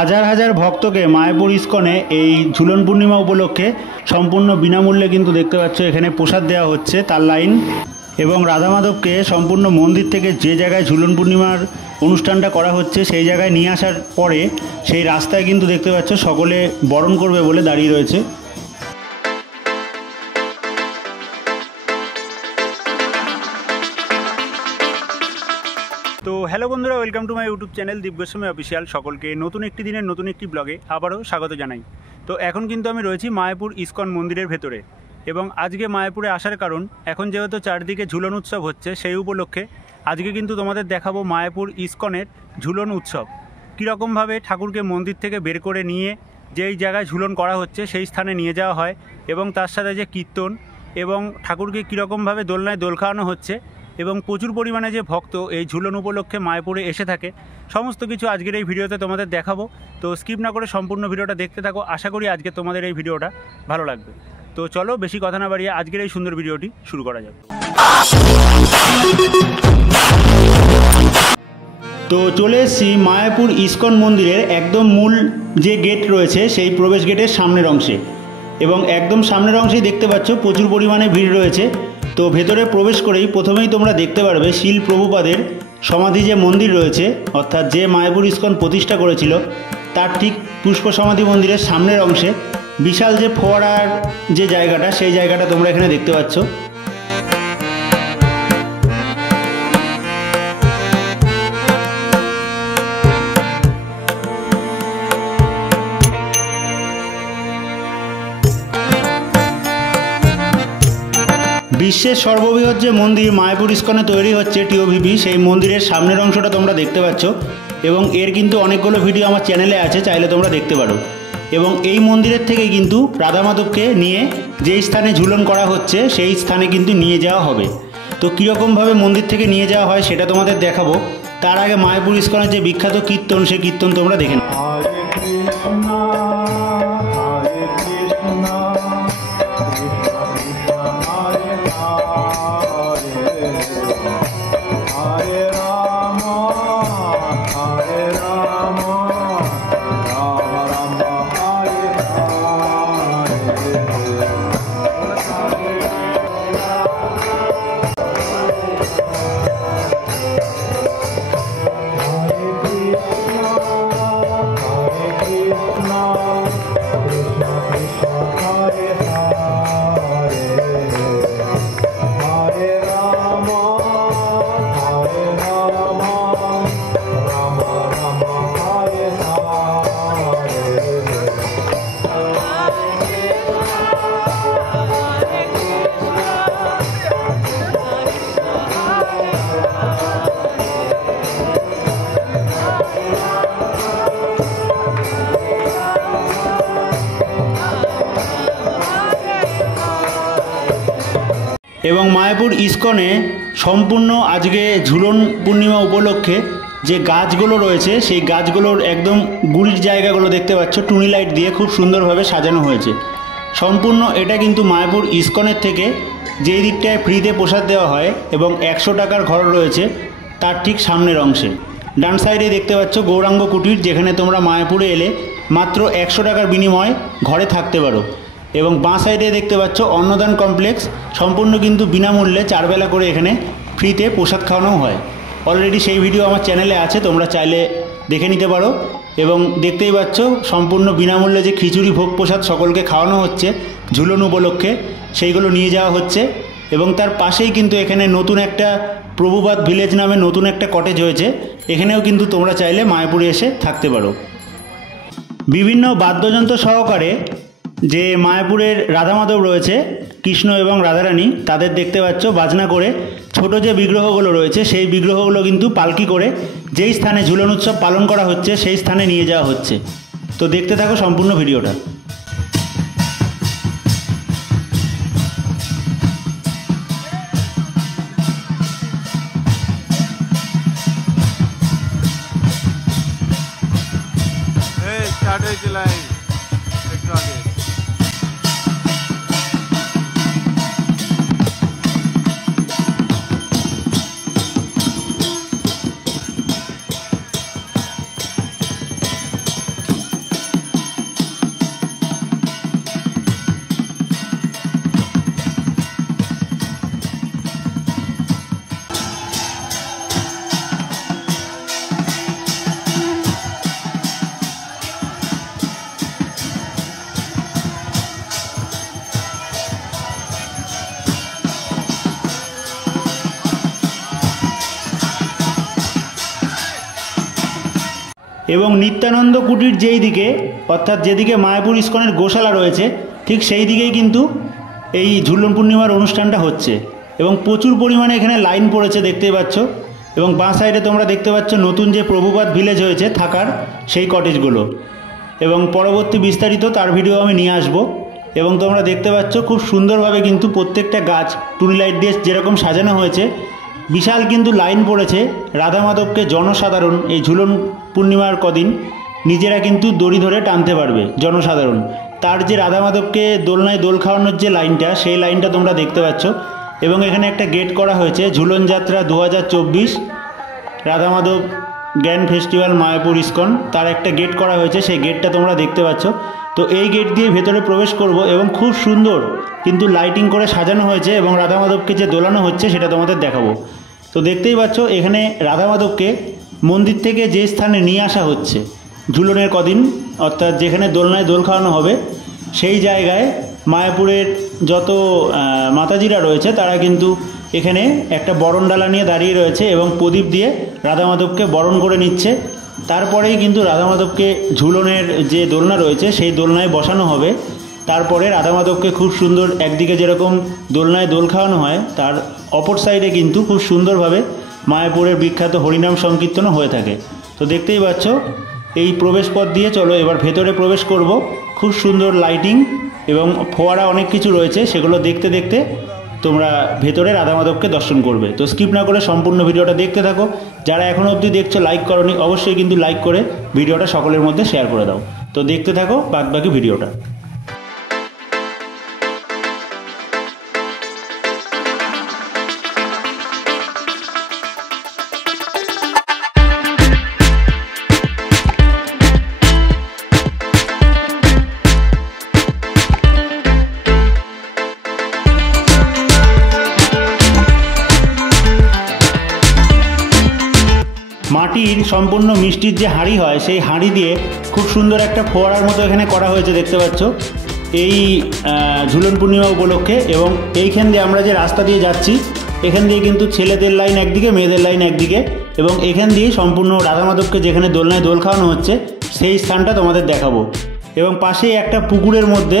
হাজার হাজার ভক্তকে মায়াপুর ইস্কনে এই ঝুলন পূর্ণিমা উপলক্ষে সম্পূর্ণ বিনামূল্যে কিন্তু দেখতে পাচ্ছ এখানে প্রসাদ দেওয়া হচ্ছে, তার লাইন। এবং রাধা মাধবকে সম্পূর্ণ মন্দির থেকে যে জায়গায় ঝুলন পূর্ণিমার অনুষ্ঠানটা করা হচ্ছে সেই জায়গায় নিয়ে আসার পরে সেই রাস্তায় কিন্তু দেখতে পাচ্ছ সকলে বরণ করবে বলে দাঁড়িয়ে রয়েছে। তো হ্যালো বন্ধুরা, welcome to my YouTube channel Deep Goswami official. সকলকে নতুন একটি দিনের নতুন একটি ব্লগে আবারও স্বাগত জানাই। তো এখন কিন্তু আমি রয়েছি মায়াপুর ইস্কন মন্দিরের ভেতরে, এবং আজকে মায়াপুরে আসার কারণ এখন যেহেতু চারদিকে ঝুলন উৎসব হচ্ছে, সেই উপলক্ষে আজকে কিন্তু তোমাদের দেখাবো মায়াপুর ইস্কনের ঝুলন উৎসব। কীরকমভাবে ঠাকুরকে মন্দির থেকে বের করে নিয়ে যেই জায়গায় ঝুলন করা হচ্ছে সেই স্থানে নিয়ে যাওয়া হয়, এবং তার সাথে যে কীর্তন এবং ঠাকুরকে কীরকমভাবে দোলনায় দোল খাওয়ানো হচ্ছে, এবং প্রচুর পরিমাণে যে ভক্ত এই ঝুলন উপলক্ষে মায়াপুরে এসে থাকে, সমস্ত কিছু আজকের এই ভিডিওতে তোমাদের দেখাবো। তো স্কিপ না করে সম্পূর্ণ ভিডিওটা দেখতে থাকো। আশা করি আজকে তোমাদের এই ভিডিওটা ভালো লাগবে। তো চলো বেশি কথা না বাড়িয়ে আজকের এই সুন্দর ভিডিওটি শুরু করা যাবে। তো চলে এসেছি মায়াপুর ইস্কন মন্দিরের একদম মূল যে গেট রয়েছে সেই প্রবেশ গেটের সামনের অংশে, এবং একদম সামনের অংশেই দেখতে পাচ্ছ প্রচুর পরিমাণে ভিড় রয়েছে। তো ভেতরে প্রবেশ করেই প্রথমেই তোমরা দেখতে পারবে শিল প্রভুপাদের সমাধি যে মন্দির রয়েছে, অর্থাৎ যে মায়াপুর ইস্কন প্রতিষ্ঠা করেছিল তার ঠিক পুষ্প সমাধি মন্দিরের সামনের অংশে বিশাল যে ফোয়ারার যে জায়গাটা, সেই জায়গাটা তোমরা এখানে দেখতে পাচ্ছ। বিশ্বের সর্ববৃহৎ যে মন্দির মায়াপুর ইস্কনে তৈরি হচ্ছে টিওভিপি, সেই মন্দিরের সামনের অংশটা তোমরা দেখতে পাচ্ছ, এবং এর কিন্তু অনেকগুলো ভিডিও আমার চ্যানেলে আছে, চাইলে তোমরা দেখতে পারো। এবং এই মন্দিরের থেকে কিন্তু রাধা মাধবকে নিয়ে যেই স্থানে ঝুলন করা হচ্ছে সেই স্থানে কিন্তু নিয়ে যাওয়া হবে। তো কীরকমভাবে মন্দির থেকে নিয়ে যাওয়া হয় সেটা তোমাদের দেখাবো। তার আগে মায়াপুর ইস্কনের যে বিখ্যাত কীর্তন, সেই কীর্তন তোমরা দেখে নাও। এবং মায়াপুর ইস্কনে সম্পূর্ণ আজকে ঝুলন পূর্ণিমা উপলক্ষে যে গাছগুলো রয়েছে সেই গাছগুলোর একদম গুড়ির জায়গাগুলো দেখতে পাচ্ছ টুনি লাইট দিয়ে খুব সুন্দরভাবে সাজানো হয়েছে। সম্পূর্ণ এটা কিন্তু মায়াপুর ইস্কনের থেকে যেই দিকটায় ফ্রিতে প্রসাদ দেওয়া হয় এবং 100 টাকার ঘর রয়েছে তার ঠিক সামনের অংশে ডান সাইডে দেখতে পাচ্ছ গৌরাঙ্গ কুটির, যেখানে তোমরা মায়াপুরে এলে মাত্র 100 টাকার বিনিময়ে ঘরে থাকতে পারো। এবং বাঁ সাইডে দেখতে পাচ্ছ অন্নদান কমপ্লেক্স, সম্পূর্ণ কিন্তু বিনামূল্যে 4 বেলা করে এখানে ফ্রিতে প্রসাদ খাওয়ানো হয়। অলরেডি সেই ভিডিও আমার চ্যানেলে আছে, তোমরা চাইলে দেখে নিতে পারো। এবং দেখতেই পাচ্ছ সম্পূর্ণ বিনামূল্যে যে খিচুড়ি ভোগ প্রসাদ সকলকে খাওয়ানো হচ্ছে ঝুলন উপলক্ষে, সেইগুলো নিয়ে যাওয়া হচ্ছে। এবং তার পাশেই কিন্তু এখানে নতুন একটা প্রভুপাদ ভিলেজ নামে নতুন একটা কটেজ হয়েছে, এখানেও কিন্তু তোমরা চাইলে মায়াপুরে এসে থাকতে পারো। বিভিন্ন বাদ্যযন্ত্র সহকারে যে মায়াপুরের রাধা মাধব রয়েছে, কৃষ্ণ এবং রাধারানী, তাদের দেখতে পাচ্ছ বাজনা করে ছোট যে বিগ্রহগুলো রয়েছে সেই বিগ্রহগুলো কিন্তু পালকি করে যেই স্থানে ঝুলন উৎসব পালন করা হচ্ছে সেই স্থানে নিয়ে যাওয়া হচ্ছে। তো দেখতে থাকো সম্পূর্ণ ভিডিওটা। এবং নিত্যানন্দ কুটির যেই দিকে, অর্থাৎ যেদিকে মায়াপুর ইস্কনের গোশালা রয়েছে ঠিক সেই দিকেই কিন্তু এই ঝুলন পূর্ণিমার অনুষ্ঠানটা হচ্ছে। এবং প্রচুর পরিমাণে এখানে লাইন পড়েছে দেখতেই পাচ্ছ। এবং বাঁ সাইডে তোমরা দেখতে পাচ্ছ নতুন যে প্রভুপাত ভিলেজ হয়েছে থাকার সেই কটেজগুলো। এবং পরবর্তী বিস্তারিত তার ভিডিও আমি নিয়ে আসব। এবং তোমরা দেখতে পাচ্ছ খুব সুন্দরভাবে কিন্তু প্রত্যেকটা গাছ টুনি লাইট দিয়ে যেরকম সাজানো হয়েছে, বিশাল কিন্তু লাইন পড়েছে। রাধা মাধবকে জনসাধারণ এই ঝুলন পূর্ণিমার কদিন নিজেরা কিন্তু দড়ি ধরে টানতে পারবে জনসাধারণ। তার যে রাধা মাধবকে দোলনায় দোল খাওয়ানোর যে লাইনটা, সেই লাইনটা তোমরা দেখতে পাচ্ছ। এবং এখানে একটা গেট করা হয়েছে, ঝুলন যাত্রা 2024 রাধা মাধব জ্ঞান ফেস্টিভ্যাল মায়াপুর ইস্কন, তার একটা গেট করা হয়েছে, সেই গেটটা তোমরা দেখতে পাচ্ছ। তো এই গেট দিয়ে ভেতরে প্রবেশ করব এবং খুব সুন্দর কিন্তু লাইটিং করে সাজানো হয়েছে এবং রাধা মাধবকে যে দোলানো হচ্ছে সেটা তোমাদের দেখাবো। তো দেখতেই পাচ্ছ এখানে রাধা মাধবকে মন্দির থেকে যে স্থানে নিয়ে আসা হচ্ছে ঝুলনের কদিন, অর্থাৎ যেখানে দোলনায় দোল খাওয়ানো হবে সেই জায়গায় মায়াপুরের যত মাতাজিরা রয়েছে তারা কিন্তু এখানে একটা বরণ ডালা নিয়ে দাঁড়িয়ে রয়েছে এবং প্রদীপ দিয়ে রাধা মাধবকে বরণ করে নিচ্ছে। তারপরেই কিন্তু রাধা মাধবকে ঝুলনের যে দোলনা রয়েছে সেই দোলনায় বসানো হবে। তারপরে রাধা মাধবকে খুব সুন্দর, একদিকে যেরকম দোলনায় দোল খাওয়ানো হয় তার অপর সাইডে কিন্তু খুব সুন্দরভাবে মায়াপুরের বিখ্যাত হরিনাম সংকীর্তনও হয়ে থাকে। তো দেখতেই পাচ্ছ এই প্রবেশ পথ দিয়ে চলো এবার ভেতরে প্রবেশ করব। খুব সুন্দর লাইটিং এবং ফোয়ারা অনেক কিছু রয়েছে, সেগুলো দেখতে দেখতে তোমরা ভেতরে রাধা মাধবকে দর্শন করবে। তো স্কিপ না করে সম্পূর্ণ ভিডিওটা দেখতে থাকো। যারা এখনও অবধি দেখছো লাইক করোনি, অবশ্যই কিন্তু লাইক করে ভিডিওটা সকলের মধ্যে শেয়ার করে দাও। তো দেখতে থাকো বাদবাকি ভিডিওটা। মাটির সম্পূর্ণ মিষ্টির যে হাঁড়ি হয় সেই হাঁড়ি দিয়ে খুব সুন্দর একটা ফোয়ারার মতো এখানে করা হয়েছে দেখতে পাচ্ছ এই ঝুলন পূর্ণিমা উপলক্ষে। এবং এইখান দিয়ে আমরা যে রাস্তা দিয়ে যাচ্ছি এখান দিয়ে কিন্তু ছেলেদের লাইন একদিকে, মেয়েদের লাইন একদিকে, এবং এখান দিয়েই সম্পূর্ণ রাধা মাধবকে যেখানে দোলনায় দোল খাওয়ানো হচ্ছে সেই স্থানটা তোমাদের দেখাবো। এবং পাশেই একটা পুকুরের মধ্যে,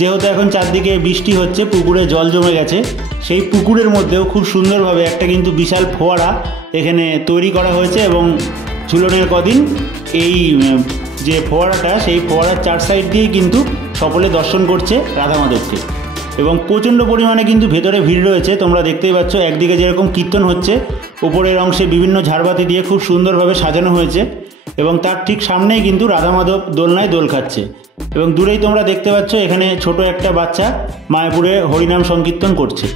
যেহেতু এখন চারদিকে বৃষ্টি হচ্ছে পুকুরে জল জমে গেছে, সেই পুকুরের মধ্যেও খুব সুন্দরভাবে একটা কিন্তু বিশাল ফোয়ারা এখানে তৈরি করা হয়েছে। এবং ঝুলনের কদিন এই যে ফোয়ারাটা, সেই ফোয়ারার চার সাইড দিয়েই কিন্তু সকলে দর্শন করছে রাধা মাধবকে। এবং প্রচণ্ড পরিমাণে কিন্তু ভেতরে ভিড় রয়েছে, তোমরা দেখতেই পাচ্ছ। একদিকে যেরকম কীর্তন হচ্ছে, ওপরের অংশে বিভিন্ন ঝাড়বাতি দিয়ে খুব সুন্দরভাবে সাজানো হয়েছে এবং তার ঠিক সামনেই কিন্তু রাধা মাধব দোলনায় দোল খাচ্ছে। এবং দূরেই তোমরা দেখতে পাচ্ছ এখানে ছোট একটা বাচ্চা মায়াপুরে হরিনাম সংকীর্তন করছে।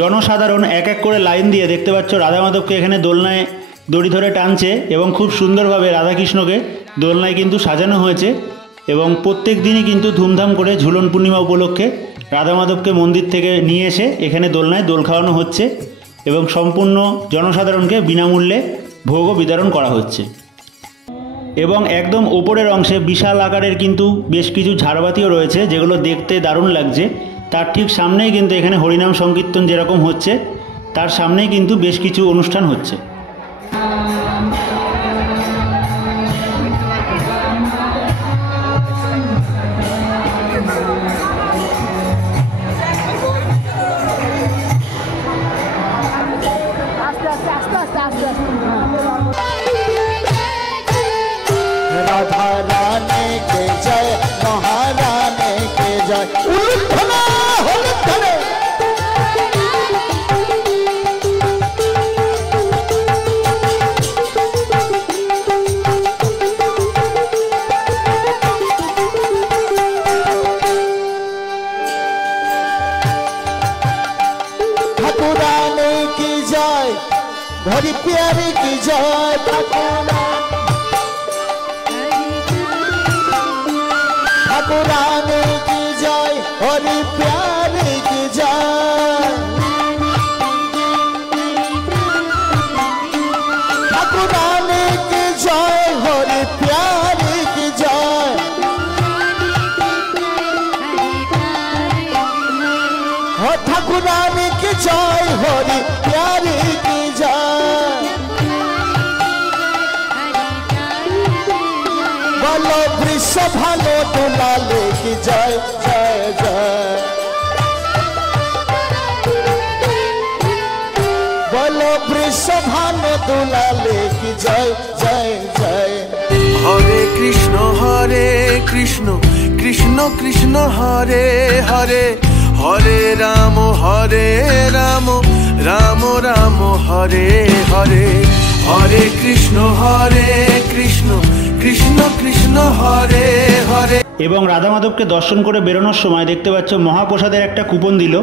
জনসাধারণ এক এক করে লাইন দিয়ে দেখতে পাচ্ছ রাধা মাধবকে এখানে দোলনায় দড়ি ধরে টানছে এবং খুব সুন্দরভাবে রাধাকৃষ্ণকে দোলনায় কিন্তু সাজানো হয়েছে। এবং প্রত্যেক দিনই কিন্তু ধুমধাম করে ঝুলন পূর্ণিমা উপলক্ষে রাধা মাধবকে মন্দির থেকে নিয়ে এসে এখানে দোলনায় দোল খাওয়ানো হচ্ছে এবং সম্পূর্ণ জনসাধারণকে বিনামূল্যে ভোগও বিতরণ করা হচ্ছে। এবং একদম ওপরের অংশে বিশাল আকারের কিন্তু বেশ কিছু ঝাড়বাতিও রয়েছে, যেগুলো দেখতে দারুণ লাগছে। তার ঠিক সামনেই কিন্তু এখানে হরিনাম সংকীর্তন যেরকম হচ্ছে তার সামনেই কিন্তু বেশ কিছু অনুষ্ঠান হচ্ছে। राधा रानी के जय, महारानी के जय। उलूधना उलूधने हरि प्यारे की जय ठाकुरानी की जय हरि प्यारे की जय ठाकुरानी की जय हरि प्यारे की जय हो ठाकुरानी की जय हरि प्यारे की जय बोलो वृषभानु दुलाले की जय जय जय बोलो वृषभानु दुलाले की जय जय जय हरे कृष्ण कृष्ण कृष्ण हरे हरे हरे राम राम राम हरे हरे हरे कृष्ण कृष्ण कृष्ण हरे हरे। এবং রাধা মাধবকে দর্শন করে বেরোনোর সময় দেখতে পাচ্ছ মহাপ্রসাদের একটা কুপন দিল,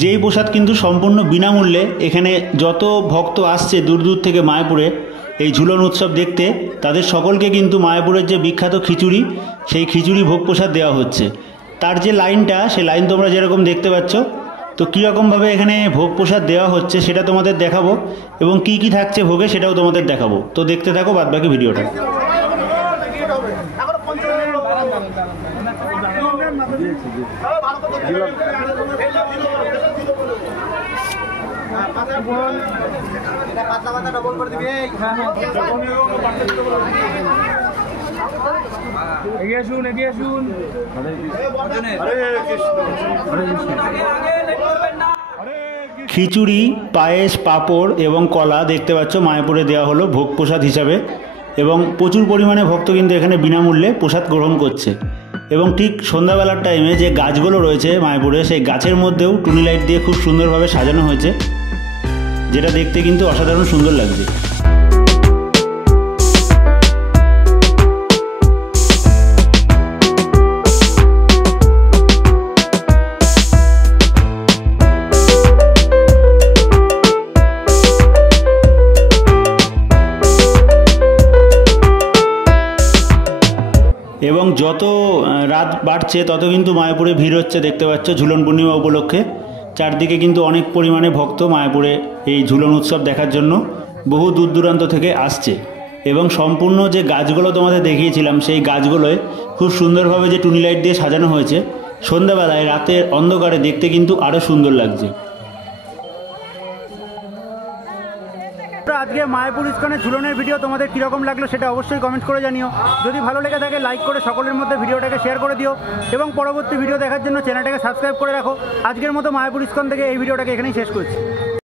যেই প্রসাদ কিন্তু সম্পূর্ণ বিনামূল্যে এখানে যত ভক্ত আসছে দূর দূর থেকে মায়াপুরে এই ঝুলন উৎসব দেখতে, তাদের সকলকে কিন্তু মায়াপুরের যে বিখ্যাত খিচুড়ি, সেই খিচুড়ি ভোগ প্রসাদ দেওয়া হচ্ছে। তার যে লাইনটা, সেই লাইন তোমরা যেরকম দেখতে পাচ্ছ, তো কীরকমভাবে এখানে ভোগ প্রসাদ দেওয়া হচ্ছে সেটা তোমাদের দেখাবো এবং কি কি থাকছে ভোগে সেটাও তোমাদের দেখাবো। তো দেখতে থাকো বাদবাকি ভিডিওটা। খিচুড়ি, পায়েস, পাঁপড় এবং কলা দেখতে পাচ্ছ মায়াপুরে দেওয়া হলো ভোগ প্রসাদ হিসাবে এবং প্রচুর পরিমাণে ভক্ত কিন্তু এখানে বিনামূল্যে প্রসাদ গ্রহণ করছে। এবং ঠিক সন্ধ্যাবেলার টাইমে যে গাছগুলো রয়েছে মায়াপুরে, সেই গাছের মধ্যেও টুনি লাইট দিয়ে খুব সুন্দরভাবে সাজানো হয়েছে, যেটা দেখতে কিন্তু অসাধারণ সুন্দর লাগছে। এবং যত রাত বাড়ছে তত কিন্তু মায়াপুরে ভিড় হচ্ছে দেখতে পাচ্ছ ঝুলন পূর্ণিমা উপলক্ষে। চারদিকে কিন্তু অনেক পরিমাণে ভক্ত মায়াপুরে এই ঝুলন উৎসব দেখার জন্য বহু দূর দূরান্ত থেকে আসছে। এবং সম্পূর্ণ যে গাছগুলো তোমাদের দেখিয়েছিলাম, সেই গাছগুলোয় খুব সুন্দরভাবে যে টুনি লাইট দিয়ে সাজানো হয়েছে, সন্ধ্যাবেলায় রাতের অন্ধকারে দেখতে কিন্তু আরও সুন্দর লাগছে। আজকে মায়াপুর ইস্কনের ঝুলনের ভিডিও তোমাদের কীরকম লাগলো সেটা অবশ্যই কমেন্ট করে জানিও। যদি ভালো লেগে থাকে লাইক করে সকলের মধ্যে ভিডিওটাকে শেয়ার করে দিও এবং পরবর্তী ভিডিও দেখার জন্য চ্যানেলটাকে সাবস্ক্রাইব করে রাখো। আজকের মতো মায়াপুর ইস্কন থেকে এই ভিডিওটাকে এখানেই শেষ করছি।